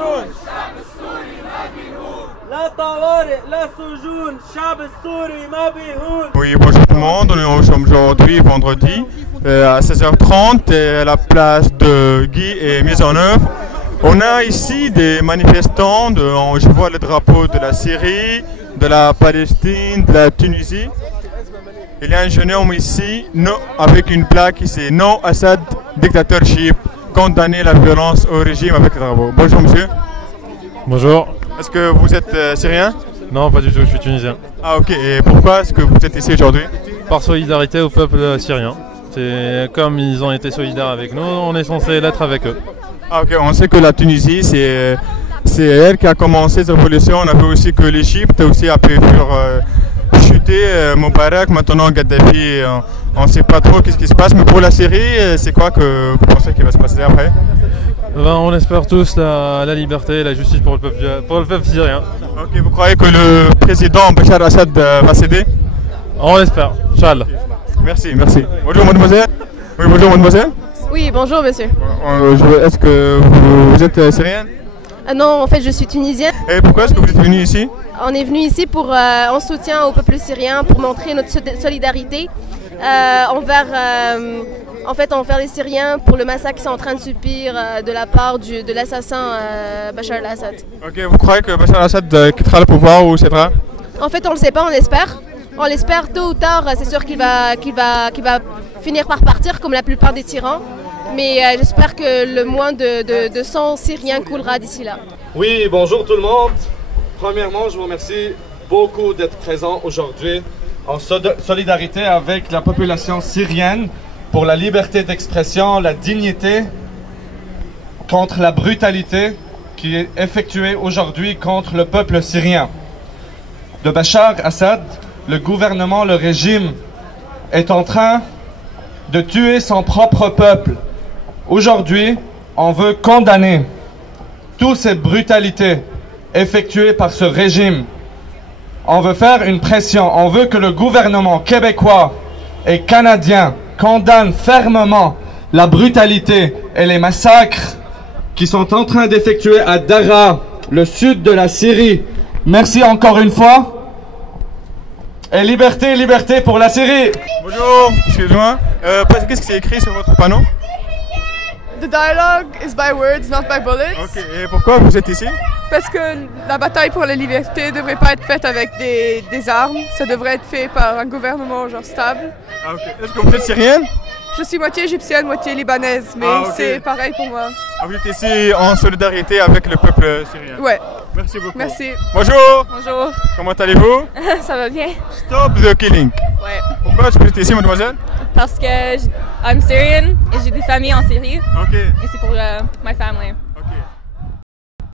سجون الشعب السوري ما بيهون لا طوارئ لا سجون الشعب السوري ما بيهون. Oui, bonjour tout le monde, nous sommes aujourd'hui vendredi à 16h30 et la place de Guy est mise en œuvre. On a ici des manifestants, je vois le drapeau de la Syrie, de la Palestine, de la Tunisie. Il y a un jeune homme ici avec une plaque qui c'est Non Assad dictatorship, condamner la violence au régime avec le drapeau. Bonjour monsieur. Bonjour. Est-ce que vous êtes syrien? Non, pas du tout, je suis tunisien. Ah ok, et pourquoi est-ce que vous êtes ici aujourd'hui? Par solidarité au peuple syrien. C'est comme ils ont été solidaires avec nous, on est censé l'être avec eux. Ah ok, on sait que la Tunisie, c'est elle qui a commencé cette révolution. On a vu aussi que l'Égypte aussi a pu faire chuter Moubarak, maintenant Gaddafi, on ne sait pas trop qu'est-ce qui se passe. Mais pour la Syrie, c'est quoi que vous pensez qu'il va se passer après? Ben, on espère tous la liberté et la justice pour le peuple syrien. Ok, vous croyez que le président Bachar Assad va céder? On l'espère, Inch'Allah. Merci, merci. Bonjour mademoiselle. Oui, bonjour mademoiselle. Oui, bonjour monsieur. Est-ce que vous êtes syrienne? Non, en fait je suis tunisienne. Et pourquoi est-ce que vous êtes venue ici? On est venu ici en soutien au peuple syrien, pour montrer notre solidarité envers les Syriens pour le massacre qu'ils sont en train de subir de la part de l'assassin Bachar al-Assad. Ok, vous croyez que Bachar al-Assad quittera le pouvoir ou cédera? En fait on ne le sait pas, on l'espère. On l'espère, tôt ou tard, c'est sûr qu'il va finir par partir comme la plupart des tyrans. Mais j'espère que le moins de sang syrien coulera d'ici là. Oui, bonjour tout le monde. Premièrement, je vous remercie beaucoup d'être présent aujourd'hui en solidarité avec la population syrienne pour la liberté d'expression, la dignité contre la brutalité qui est effectuée aujourd'hui contre le peuple syrien. De Bachar Assad, le gouvernement, le régime est en train de tuer son propre peuple. Aujourd'hui, on veut condamner toutes ces brutalités effectuées par ce régime. On veut faire une pression. On veut que le gouvernement québécois et canadien condamne fermement la brutalité et les massacres qui sont en train d'effectuer à Daraa, le sud de la Syrie. Merci encore une fois. Et liberté, liberté pour la Syrie. Bonjour, excusez-moi. Qu'est-ce qui est écrit sur votre panneau? The dialogue is by words, not by bullets. Ok, et pourquoi vous êtes ici? Parce que la bataille pour la liberté ne devrait pas être faite avec des armes, ça devrait être fait par un gouvernement genre stable. Ah, ok. Est-ce que vous êtes syrienne? Je suis moitié égyptienne, moitié libanaise, mais c'est pareil pour moi. Ah, vous êtes ici en solidarité avec le peuple syrien? Ouais. Merci beaucoup. Merci. Bonjour. Bonjour. Comment allez-vous? Ça va bien. Stop the killing. Ouais. Pourquoi est-ce que vous êtes ici, mademoiselle? Parce que I'm Syrian et j'ai des familles en Syrie. Ok. Et c'est pour my family.